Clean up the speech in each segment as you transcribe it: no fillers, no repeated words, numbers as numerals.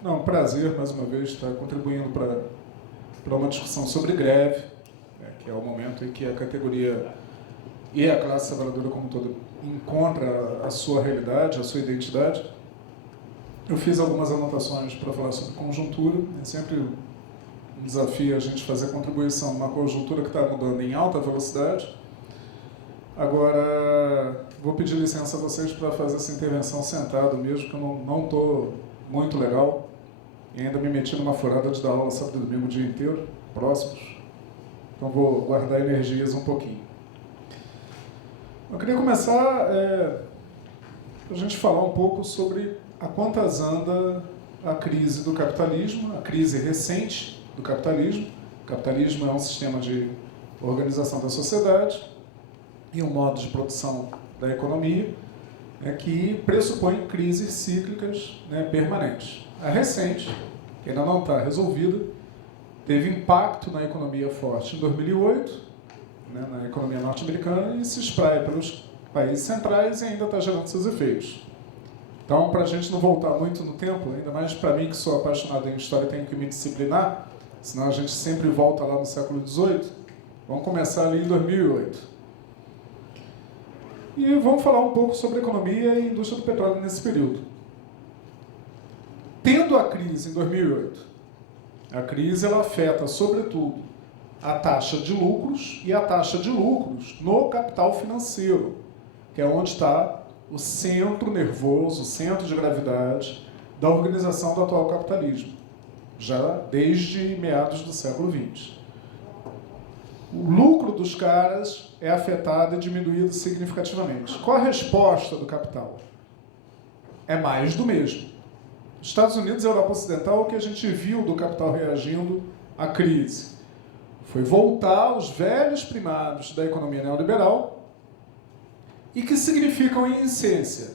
Não, um prazer, mais uma vez, estar contribuindo para uma discussão sobre greve, que é o momento em que a categoria e a classe trabalhadora como um todo encontra a sua realidade, a sua identidade. Eu fiz algumas anotações para falar sobre conjuntura. É sempre um desafio a gente fazer contribuição numa conjuntura que está mudando em alta velocidade. Agora, vou pedir licença a vocês para fazer essa intervenção sentado mesmo, que eu não estou muito legal. E ainda me meti numa furada de dar aula sábado e domingo o dia inteiro, próximos. Então vou guardar energias um pouquinho. Eu queria começar a gente falar um pouco sobre a quantas anda a crise do capitalismo, a crise recente do capitalismo. O capitalismo é um sistema de organização da sociedade e um modo de produção da economia que pressupõe crises cíclicas permanentes. A recente, que ainda não está resolvida, teve impacto na economia forte em 2008, na economia norte-americana, e se espraia pelos países centrais e ainda está gerando seus efeitos. Então, para a gente não voltar muito no tempo, ainda mais para mim que sou apaixonado em história e tenho que me disciplinar, senão a gente sempre volta lá no século XVIII, vamos começar ali em 2008. E vamos falar um pouco sobre economia e indústria do petróleo nesse período. Tendo a crise em 2008, a crise ela afeta, sobretudo, a taxa de lucros e a taxa de lucros no capital financeiro, que é onde está o centro nervoso, o centro de gravidade da organização do atual capitalismo, já desde meados do século XX. O lucro dos caras é afetado e diminuído significativamente. Qual a resposta do capital? É mais do mesmo. Nos Estados Unidos e Europa Ocidental, o que a gente viu do capital reagindo à crise foi voltar aos velhos primários da economia neoliberal e que significam, em essência,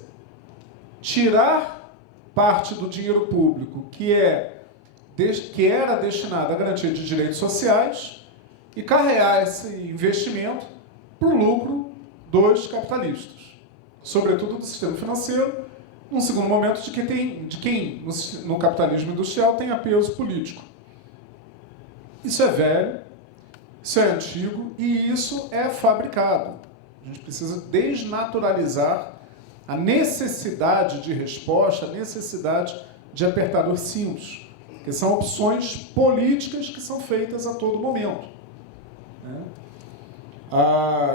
tirar parte do dinheiro público que era destinado à garantia de direitos sociais e carregar esse investimento para o lucro dos capitalistas, sobretudo do sistema financeiro, num segundo momento de quem no capitalismo industrial tem peso político. Isso é velho, isso é antigo e isso é fabricado. A gente precisa desnaturalizar a necessidade de resposta, a necessidade de apertar os cintos, que são opções políticas que são feitas a todo momento.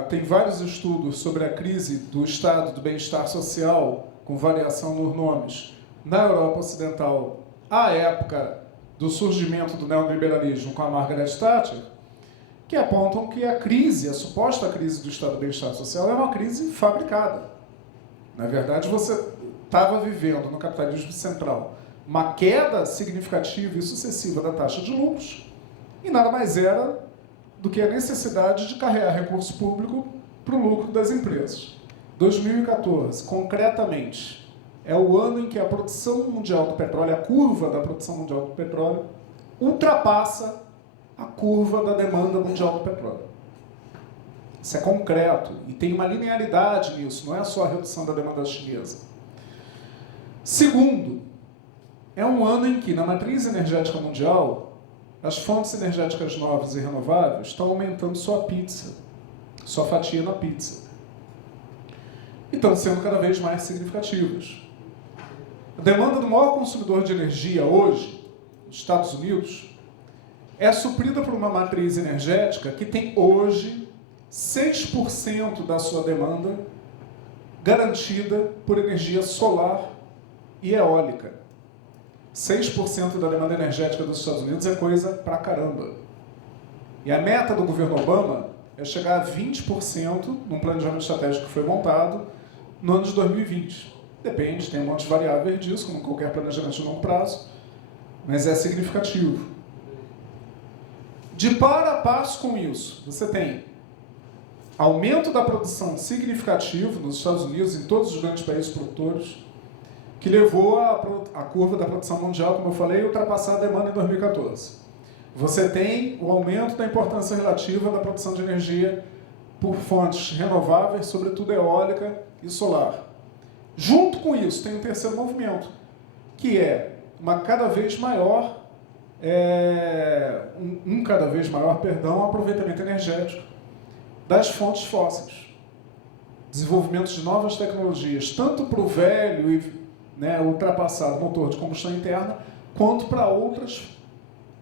Tem vários estudos sobre a crise do estado do bem-estar social, com variação nos nomes, na Europa Ocidental, à época do surgimento do neoliberalismo com a Margaret Thatcher, que apontam que a crise, a suposta crise do estado do bem-estar social, é uma crise fabricada. Na verdade, você estava vivendo no capitalismo central uma queda significativa e sucessiva da taxa de lucros, e nada mais era do que a necessidade de carregar recurso público para o lucro das empresas. 2014, concretamente, é o ano em que a produção mundial do petróleo, a curva da produção mundial do petróleo, ultrapassa a curva da demanda mundial do petróleo. Isso é concreto e tem uma linearidade nisso, não é só a redução da demanda chinesa. Segundo, é um ano em que, na matriz energética mundial, as fontes energéticas novas e renováveis estão aumentando sua fatia na pizza. E estão sendo cada vez mais significativas. A demanda do maior consumidor de energia hoje, nos Estados Unidos, é suprida por uma matriz energética que tem hoje 6% da sua demanda garantida por energia solar e eólica. 6% da demanda energética dos Estados Unidos é coisa pra caramba. E a meta do governo Obama é chegar a 20% num planejamento estratégico que foi montado no ano de 2020. Depende, tem um monte de variáveis disso, como qualquer planejamento de longo prazo, mas é significativo. De par a passo com isso, você tem aumento da produção significativo nos Estados Unidos, em todos os grandes países produtores, que levou a curva da produção mundial, como eu falei, a ultrapassar a demanda em 2014. Você tem o aumento da importância relativa da produção de energia por fontes renováveis, sobretudo eólica e solar. Junto com isso, tem um terceiro movimento, que é uma cada vez maior, cada vez maior, aproveitamento energético das fontes fósseis. Desenvolvimento de novas tecnologias, tanto para o velho e ultrapassado motor de combustão interna, quanto para outras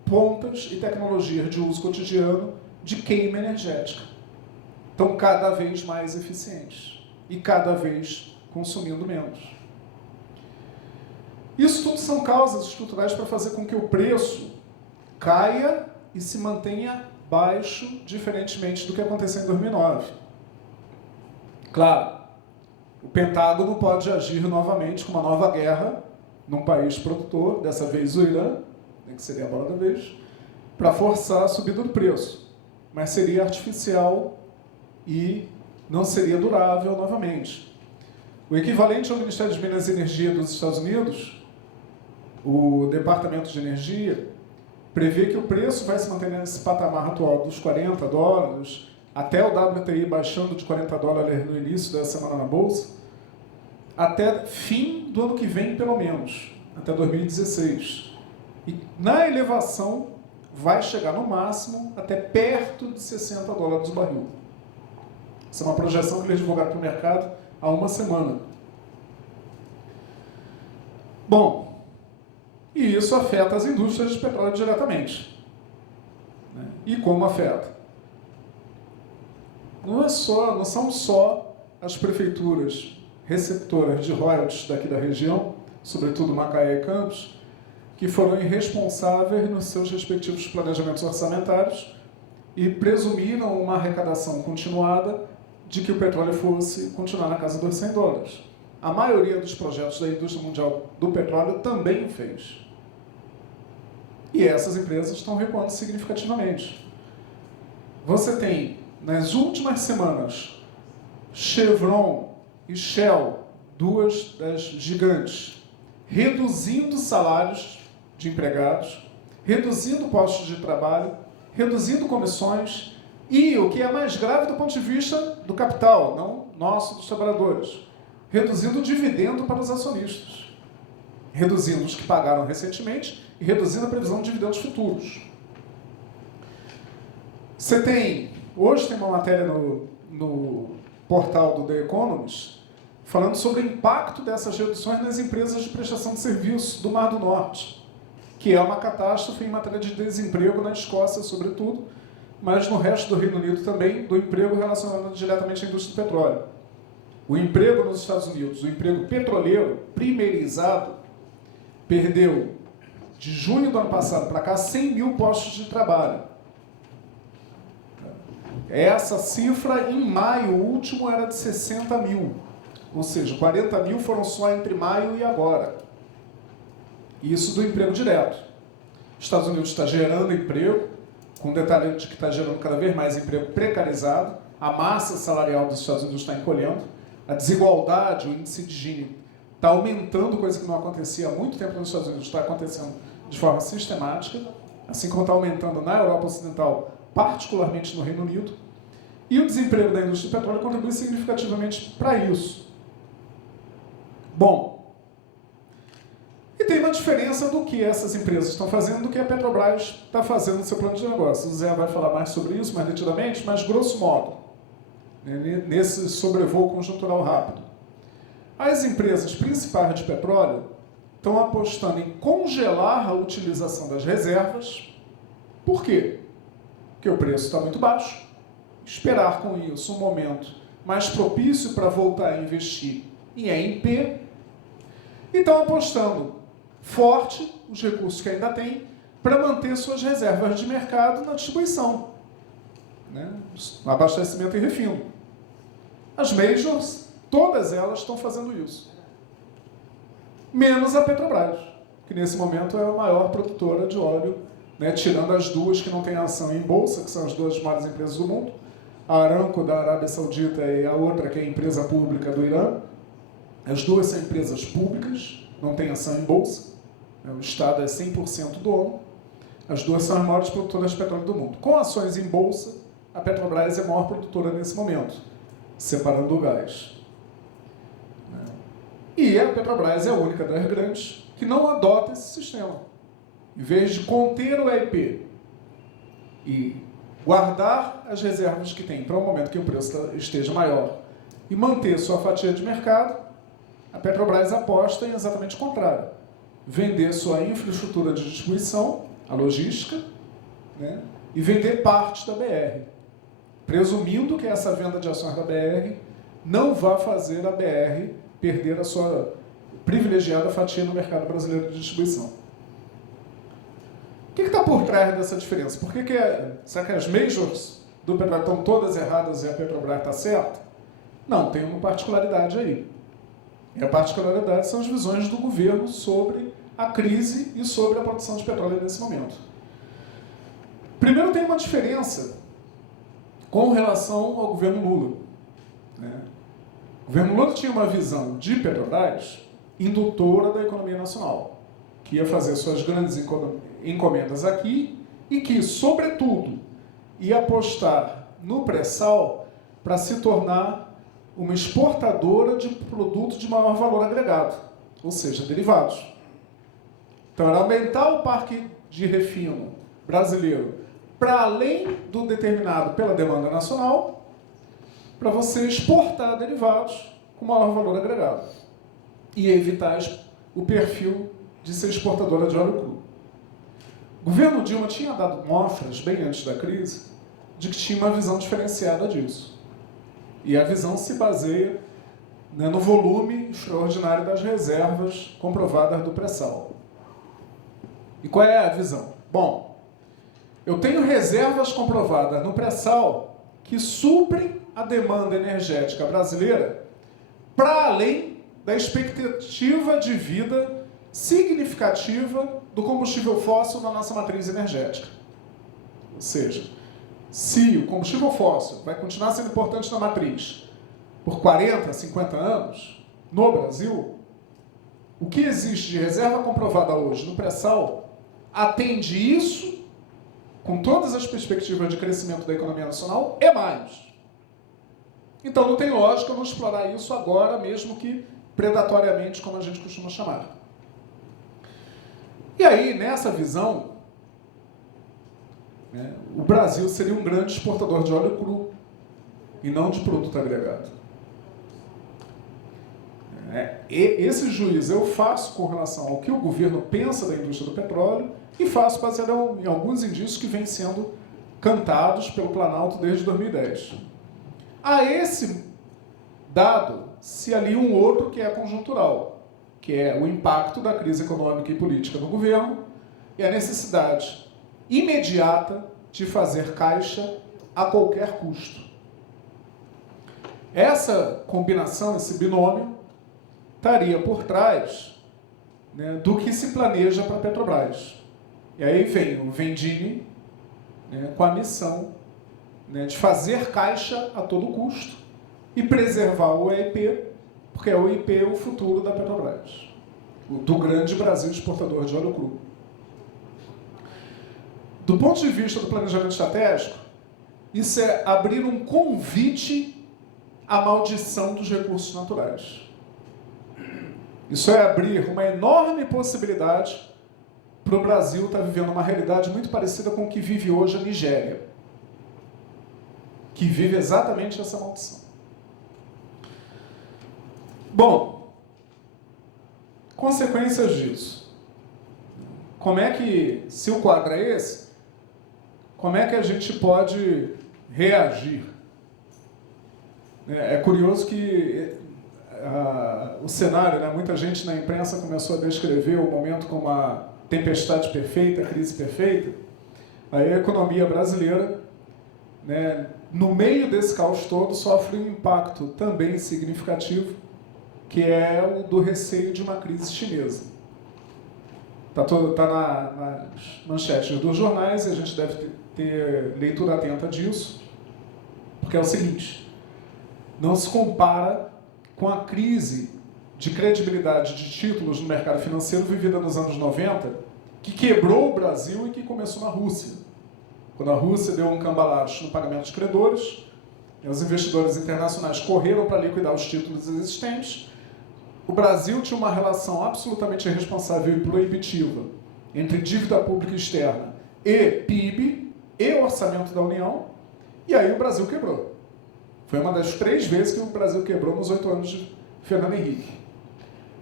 pontas e tecnologias de uso cotidiano de queima energética. Então, cada vez mais eficientes e cada vez consumindo menos. Isso tudo são causas estruturais para fazer com que o preço caia e se mantenha baixo, diferentemente do que aconteceu em 2009. Claro, o Pentágono pode agir novamente com uma nova guerra num país produtor, dessa vez o Irã, que seria a bola da vez, para forçar a subida do preço. Mas seria artificial e não seria durável novamente. O equivalente ao Ministério de Minas e Energia dos Estados Unidos, o Departamento de Energia, prevê que o preço vai se manter nesse patamar atual dos $40, até o WTI baixando de $40 no início da semana na Bolsa, até fim do ano que vem, pelo menos, até 2016. E na elevação vai chegar no máximo até perto de $60 o barril. Essa é uma projeção que eles divulgaram para o mercado há uma semana. Bom, e isso afeta as indústrias de petróleo diretamente. E como afeta? Não são só as prefeituras receptoras de royalties daqui da região, sobretudo Macaé e Campos, que foram irresponsáveis nos seus respectivos planejamentos orçamentários e presumiram uma arrecadação continuada de que o petróleo fosse continuar na casa dos $100. A maioria dos projetos da indústria mundial do petróleo também o fez. E essas empresas estão recuando significativamente. Você tem, nas últimas semanas, Chevron e Shell, duas das gigantes, reduzindo salários de empregados, reduzindo postos de trabalho, reduzindo comissões e, o que é mais grave do ponto de vista do capital, não nosso, dos trabalhadores, reduzindo o dividendo para os acionistas, reduzindo os que pagaram recentemente e reduzindo a previsão de dividendos futuros. Hoje tem uma matéria no portal do The Economist falando sobre o impacto dessas reduções nas empresas de prestação de serviço do Mar do Norte, que é uma catástrofe em matéria de desemprego na Escócia, sobretudo, mas no resto do Reino Unido também, do emprego relacionado diretamente à indústria do petróleo. O emprego nos Estados Unidos, o emprego petroleiro primeirizado, perdeu de junho do ano passado para cá 100 mil postos de trabalho. Essa cifra, em maio último, era de 60 mil. Ou seja, 40 mil foram só entre maio e agora. Isso do emprego direto. Os Estados Unidos está gerando emprego, com o detalhe de que está gerando cada vez mais emprego precarizado, a massa salarial dos Estados Unidos está encolhendo, a desigualdade, o índice de Gini está aumentando, coisa que não acontecia há muito tempo nos Estados Unidos, está acontecendo de forma sistemática, assim como está aumentando na Europa Ocidental, particularmente no Reino Unido, e o desemprego da indústria do petróleo contribui significativamente para isso. Bom, e tem uma diferença do que essas empresas estão fazendo do que a Petrobras está fazendo no seu plano de negócio. O Zé vai falar mais sobre isso, mais detidamente, mas grosso modo, nesse sobrevoo conjuntural rápido. As empresas principais de petróleo estão apostando em congelar a utilização das reservas. Por quê? Porque o preço está muito baixo. Esperar com isso um momento mais propício para voltar a investir em E&P. E estão apostando forte os recursos que ainda têm para manter suas reservas de mercado na distribuição, abastecimento e refino. As majors, todas elas estão fazendo isso. Menos a Petrobras, que nesse momento é a maior produtora de óleo, tirando as duas que não têm ação em bolsa, que são as duas maiores empresas do mundo, a Aramco da Arábia Saudita e a outra que é a empresa pública do Irã. As duas são empresas públicas, não têm ação em bolsa, o Estado é 100% dono. As duas são as maiores produtoras de petróleo do mundo. Com ações em bolsa, a Petrobras é a maior produtora nesse momento, separando o gás. E a Petrobras é a única das grandes que não adota esse sistema. Em vez de conter o EIP e guardar as reservas que tem para o momento que o preço esteja maior e manter sua fatia de mercado, a Petrobras aposta em exatamente o contrário. Vender sua infraestrutura de distribuição, a logística, né, e vender parte da BR, presumindo que essa venda de ações da BR não vai fazer a BR perder a sua privilegiada fatia no mercado brasileiro de distribuição. O que está por trás dessa diferença? Por que será que as majors do petróleo estão todas erradas e a Petrobras está certa? Não, tem uma particularidade aí. E a particularidade são as visões do governo sobre a crise e sobre a produção de petróleo nesse momento. Primeiro, tem uma diferença com relação ao governo Lula, né? O governo Lula tinha uma visão de Petrobras indutora da economia nacional, que ia fazer suas grandes encomendas aqui e que, sobretudo, ia apostar no pré-sal para se tornar uma exportadora de produtos de maior valor agregado, ou seja, derivados. Então, era aumentar o parque de refino brasileiro para além do determinado pela demanda nacional, para você exportar derivados com maior valor agregado e evitar o perfil de ser exportadora de óleo cru. O governo Dilma tinha dado mostras, bem antes da crise, de que tinha uma visão diferenciada disso. E a visão se baseia, né, no volume extraordinário das reservas comprovadas do pré-sal. E qual é a visão? Bom, eu tenho reservas comprovadas no pré-sal que suprem a demanda energética brasileira para além da expectativa de vida significativa do combustível fóssil na nossa matriz energética. Ou seja, se o combustível fóssil vai continuar sendo importante na matriz por 40, 50 anos, no Brasil, o que existe de reserva comprovada hoje no pré-sal atende isso, com todas as perspectivas de crescimento da economia nacional, e mais. Então não tem lógica não explorar isso agora, mesmo que predatoriamente, como a gente costuma chamar. E aí, nessa visão, né, o Brasil seria um grande exportador de óleo cru e não de produto agregado. E esse juízo eu faço com relação ao que o governo pensa da indústria do petróleo e faço baseado em alguns indícios que vêm sendo cantados pelo Planalto desde 2010. A esse dado se alia um outro que é conjuntural, que é o impacto da crise econômica e política no governo e a necessidade imediata de fazer caixa a qualquer custo. Essa combinação, esse binômio, estaria por trás, né, do que se planeja para a Petrobras. E aí vem o Vendini, né, com a missão, né, de fazer caixa a todo custo e preservar o EIP, porque o EIP é o futuro da Petrobras, do grande Brasil exportador de óleo cru. Do ponto de vista do planejamento estratégico, isso é abrir um convite à maldição dos recursos naturais. Isso é abrir uma enorme possibilidade para o Brasil estar vivendo uma realidade muito parecida com o que vive hoje a Nigéria, que vive exatamente essa maldição. Bom, consequências disso. Como é que, se o quadro é esse, como é que a gente pode reagir? É curioso que o cenário, né, muita gente na imprensa começou a descrever o momento como uma tempestade perfeita, crise perfeita. Aí a economia brasileira, né, no meio desse caos todo, sofre um impacto também significativo, que é o do receio de uma crise chinesa. Está nas manchetes dos jornais e a gente deve ter leitura atenta disso, porque é o seguinte: não se compara com a crise de credibilidade de títulos no mercado financeiro vivida nos anos 90, que quebrou o Brasil e que começou na Rússia. Quando a Rússia deu um cambalacho no pagamento dos credores, os investidores internacionais correram para liquidar os títulos existentes, o Brasil tinha uma relação absolutamente irresponsável e proibitiva entre dívida pública externa e PIB e orçamento da União, e aí o Brasil quebrou. Foi uma das 3 vezes que o Brasil quebrou nos 8 anos de Fernando Henrique.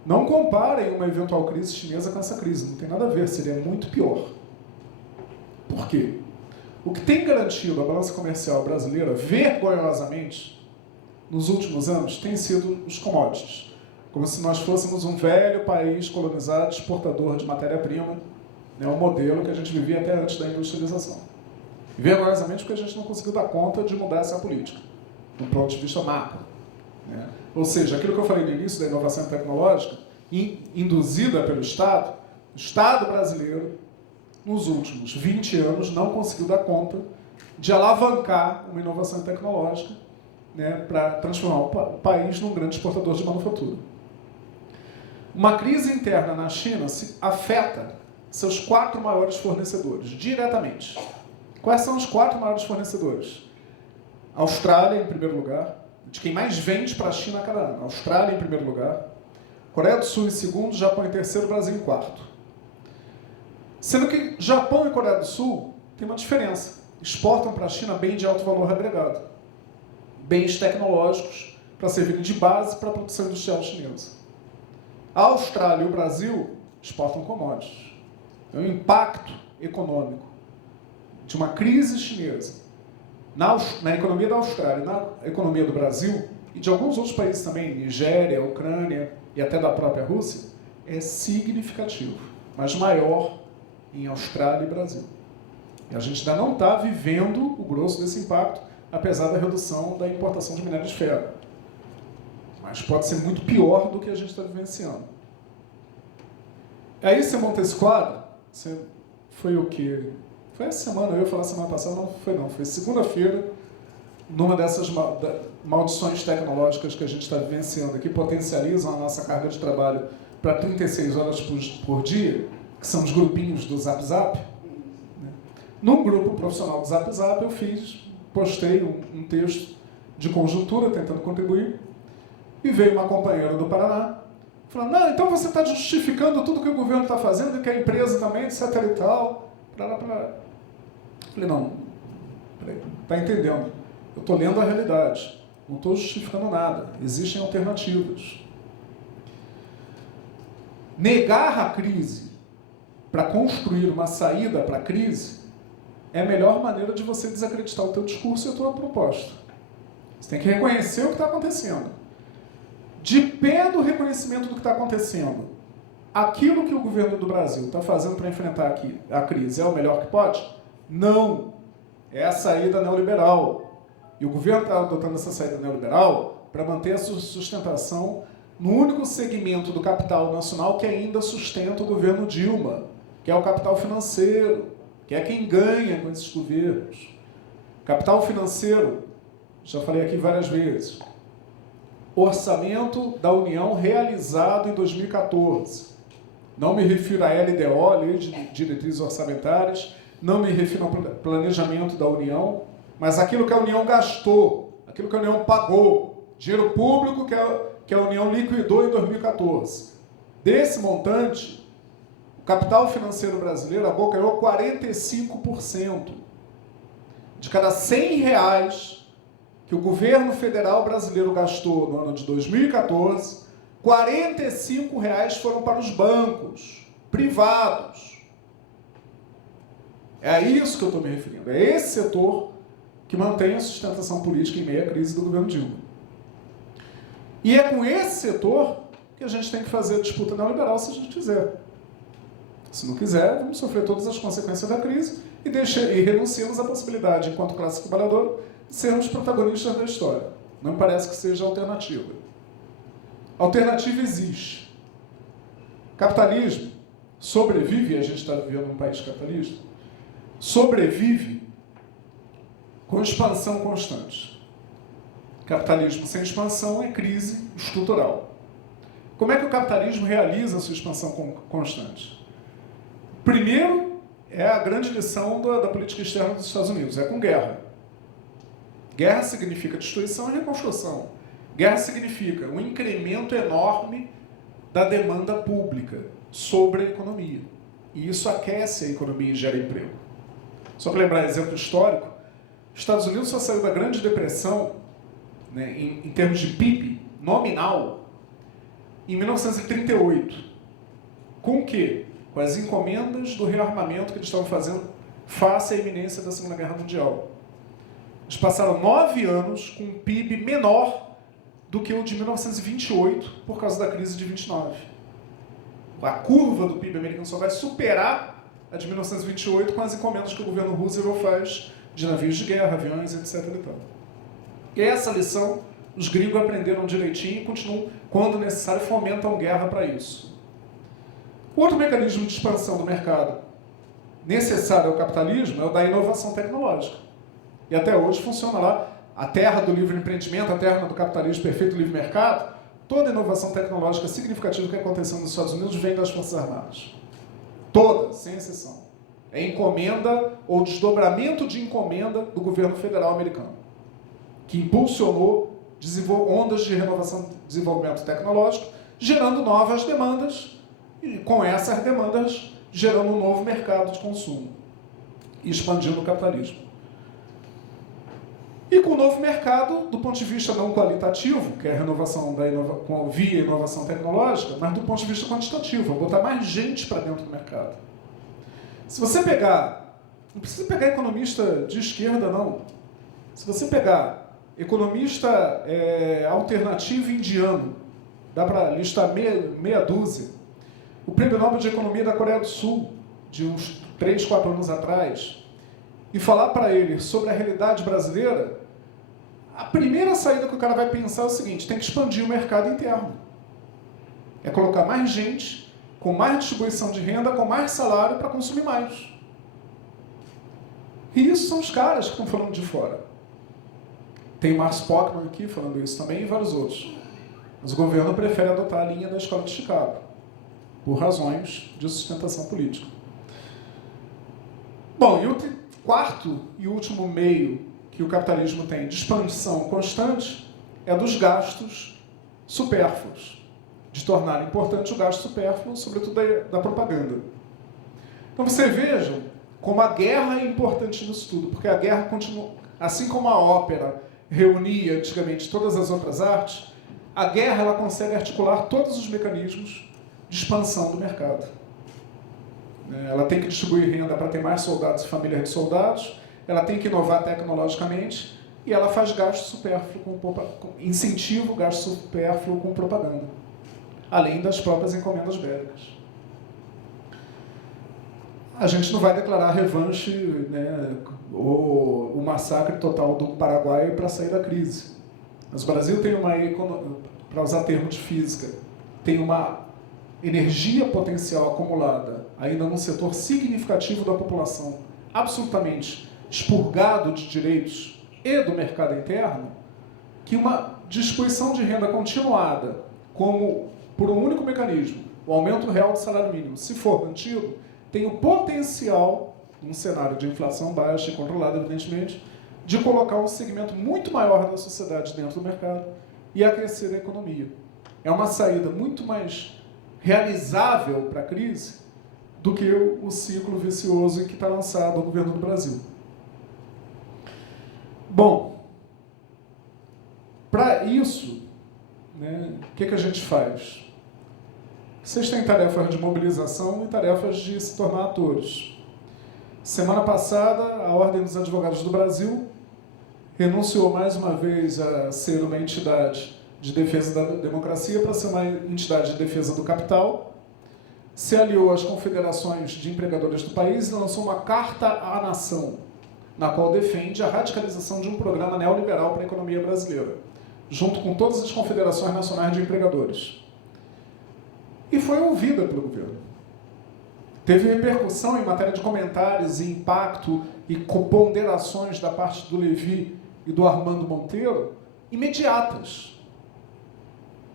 Não comparem uma eventual crise chinesa com essa crise, não tem nada a ver, seria muito pior. Por quê? O que tem garantido a balança comercial brasileira, vergonhosamente, nos últimos anos, tem sido os commodities. Como se nós fôssemos um velho país colonizado, exportador de matéria-prima, né, um modelo que a gente vivia até antes da industrialização. E, vergonhosamente, porque a gente não conseguiu dar conta de mudar essa política, do ponto de vista macro. Né? Ou seja, aquilo que eu falei no início da inovação tecnológica, induzida pelo Estado, o Estado brasileiro, nos últimos 20 anos, não conseguiu dar conta de alavancar uma inovação tecnológica, né, para transformar o país num grande exportador de manufatura. Uma crise interna na China afeta seus 4 maiores fornecedores, diretamente. Quais são os 4 maiores fornecedores? Austrália, em primeiro lugar, de quem mais vende para a China a cada ano. Austrália, em primeiro lugar. Coreia do Sul em segundo, Japão em terceiro, Brasil em quarto. Sendo que Japão e Coreia do Sul têm uma diferença. Exportam para a China bens de alto valor agregado. Bens tecnológicos para servirem de base para a produção industrial chinesa. A Austrália e o Brasil exportam commodities. Então, o impacto econômico de uma crise chinesa na economia da Austrália, na economia do Brasil e de alguns outros países também, Nigéria, Ucrânia e até da própria Rússia, é significativo, mas maior em Austrália e Brasil. E a gente ainda não está vivendo o grosso desse impacto, apesar da redução da importação de minério de ferro. Mas pode ser muito pior do que a gente está vivenciando. Aí você monta esse quadro, foi o quê? Foi essa semana, eu ia falar semana passada, não, foi segunda-feira, numa dessas maldições tecnológicas que a gente está vivenciando, que potencializam a nossa carga de trabalho para 36 horas por dia, que são os grupinhos do Zap Zap. Né? Num grupo profissional do Zap Zap, eu postei um texto de conjuntura, tentando contribuir, e veio uma companheira do Paraná, falando, não, então você está justificando tudo que o governo está fazendo, e que a empresa também, etc e tal. Falei, não, está entendendo, eu estou lendo a realidade, não estou justificando nada, existem alternativas. Negar a crise para construir uma saída para a crise é a melhor maneira de você desacreditar o teu discurso e a tua proposta. Você tem que reconhecer o que está acontecendo. De pé do reconhecimento do que está acontecendo, aquilo que o governo do Brasil está fazendo para enfrentar a crise é o melhor que pode? Não. É a saída neoliberal. E o governo está adotando essa saída neoliberal para manter a sua sustentação no único segmento do capital nacional que ainda sustenta o governo Dilma, que é o capital financeiro, que é quem ganha com esses governos. Capital financeiro, já falei aqui várias vezes, orçamento da União realizado em 2014. Não me refiro à LDO, Lei de Diretrizes Orçamentárias, não me refiro ao planejamento da União, mas aquilo que a União gastou, aquilo que a União pagou, dinheiro público que a União liquidou em 2014. Desse montante, o capital financeiro brasileiro abocanhou 45%. De cada R$100 que o governo federal brasileiro gastou no ano de 2014, R$45 foram para os bancos privados. É a isso que eu estou me referindo. É esse setor que mantém a sustentação política em meio à crise do governo Dilma. E é com esse setor que a gente tem que fazer a disputa neoliberal se a gente quiser. Se não quiser, vamos sofrer todas as consequências da crise e renunciamos à possibilidade, enquanto classe trabalhadora, de sermos protagonistas da história. Não me parece que seja alternativa. Alternativa existe. Capitalismo sobrevive, e a gente está vivendo num país capitalista, sobrevive com expansão constante. Capitalismo sem expansão é crise estrutural. Como é que o capitalismo realiza a sua expansão constante? Primeiro, é a grande lição da política externa dos Estados Unidos, é com guerra. Guerra significa destruição e reconstrução. Guerra significa um incremento enorme da demanda pública sobre a economia. E isso aquece a economia e gera emprego. Só para lembrar exemplo histórico, os Estados Unidos só saiu da Grande Depressão, né, em termos de PIB nominal, em 1938. Com o quê? Com as encomendas do rearmamento que eles estavam fazendo face à iminência da Segunda Guerra Mundial. Eles passaram 9 anos com um PIB menor do que o de 1928 por causa da crise de 29. A curva do PIB americano só vai superar a de 1928 com as encomendas que o governo Roosevelt faz de navios de guerra, aviões, etc. E essa lição os gringos aprenderam direitinho e continuam, quando necessário, fomentam guerra para isso. Outro mecanismo de expansão do mercado necessário ao capitalismo é o da inovação tecnológica. E até hoje funciona lá a terra do livre empreendimento, a terra do capitalismo perfeito livre mercado. Toda inovação tecnológica significativa que aconteceu nos Estados Unidos vem das Forças Armadas. Toda, sem exceção. É encomenda ou desdobramento de encomenda do governo federal americano, que impulsionou ondas de renovação e desenvolvimento tecnológico, gerando novas demandas, e com essas demandas gerando um novo mercado de consumo e expandindo o capitalismo. E com o novo mercado, do ponto de vista não qualitativo, que é a renovação via inovação tecnológica, mas do ponto de vista quantitativo, botar mais gente para dentro do mercado. Se você pegar, não precisa pegar economista de esquerda, não. Se você pegar economista alternativo indiano, dá para listar meia dúzia. O Prêmio Nobel de Economia da Coreia do Sul, de uns 3, 4 anos atrás, e falar para ele sobre a realidade brasileira, a primeira saída que o cara vai pensar é o seguinte: tem que expandir o mercado interno. É colocar mais gente, com mais distribuição de renda, com mais salário para consumir mais. E isso são os caras que estão falando de fora. Tem o Mars Pockman aqui falando isso também e vários outros. Mas o governo prefere adotar a linha da Escola de Chicago, por razões de sustentação política. Bom, e o quarto e último meio que o capitalismo tem de expansão constante é dos gastos supérfluos, de tornar importante o gasto supérfluo, sobretudo da propaganda. Então você veja como a guerra é importante nisso tudo, porque a guerra continua, assim como a ópera reunia antigamente todas as outras artes, a guerra ela consegue articular todos os mecanismos de expansão do mercado. Ela tem que distribuir renda para ter mais soldados e famílias de soldados, ela tem que inovar tecnologicamente e ela faz gasto supérfluo, incentiva o gasto supérfluo com propaganda, além das próprias encomendas bélicas. A gente não vai declarar revanche, né, ou o massacre total do Paraguai para sair da crise. Mas o Brasil tem para usar termos de física, tem uma energia potencial acumulada ainda num setor significativo da população, absolutamente expurgado de direitos e do mercado interno, que uma distribuição de renda continuada, como por um único mecanismo, o aumento real do salário mínimo, se for mantido, tem o potencial, num cenário de inflação baixa e controlada, evidentemente, de colocar um segmento muito maior da sociedade dentro do mercado e aquecer a economia. É uma saída muito mais realizável para a crise do que o ciclo vicioso em que está lançado o governo do Brasil. Bom, para isso, né, o que a gente faz? Vocês têm tarefas de mobilização e tarefas de se tornar atores. Semana passada, a Ordem dos Advogados do Brasil renunciou mais uma vez a ser uma entidade de defesa da democracia para ser uma entidade de defesa do capital, se aliou às confederações de empregadores do país e lançou uma carta à nação, na qual defende a radicalização de um programa neoliberal para a economia brasileira, junto com todas as confederações nacionais de empregadores. E foi ouvida pelo governo. Teve repercussão em matéria de comentários e impacto e ponderações da parte do Levi e do Armando Monteiro imediatas.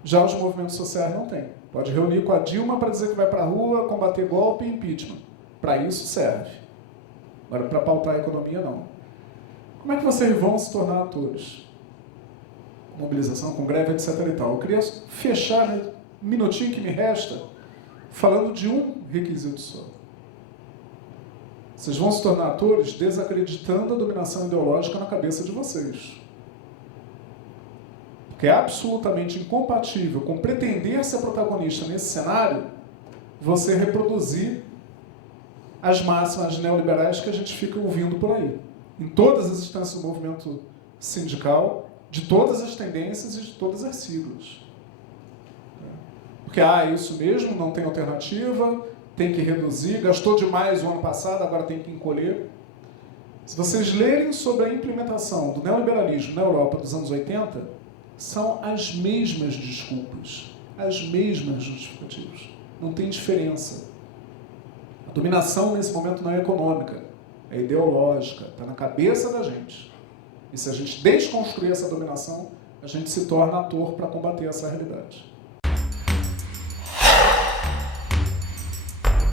Já os movimentos sociais não têm. Pode reunir com a Dilma para dizer que vai para a rua, combater golpe e impeachment. Para isso serve. Agora, para pautar a economia, não. Como é que vocês vão se tornar atores? Mobilização, com greve, etc. e tal. Eu queria fechar minutinho que me resta falando de um requisito só. Vocês vão se tornar atores desacreditando a dominação ideológica na cabeça de vocês. Porque é absolutamente incompatível com pretender ser protagonista nesse cenário você reproduzir as máximas neoliberais que a gente fica ouvindo por aí. Em todas as instâncias do movimento sindical, de todas as tendências e de todas as siglas. Porque, isso mesmo, não tem alternativa, tem que reduzir, gastou demais o ano passado, agora tem que encolher. Se vocês lerem sobre a implementação do neoliberalismo na Europa dos anos 80, são as mesmas desculpas, as mesmas justificativas. Não tem diferença. A dominação nesse momento não é econômica, é ideológica, está na cabeça da gente. E se a gente desconstruir essa dominação, a gente se torna ator para combater essa realidade.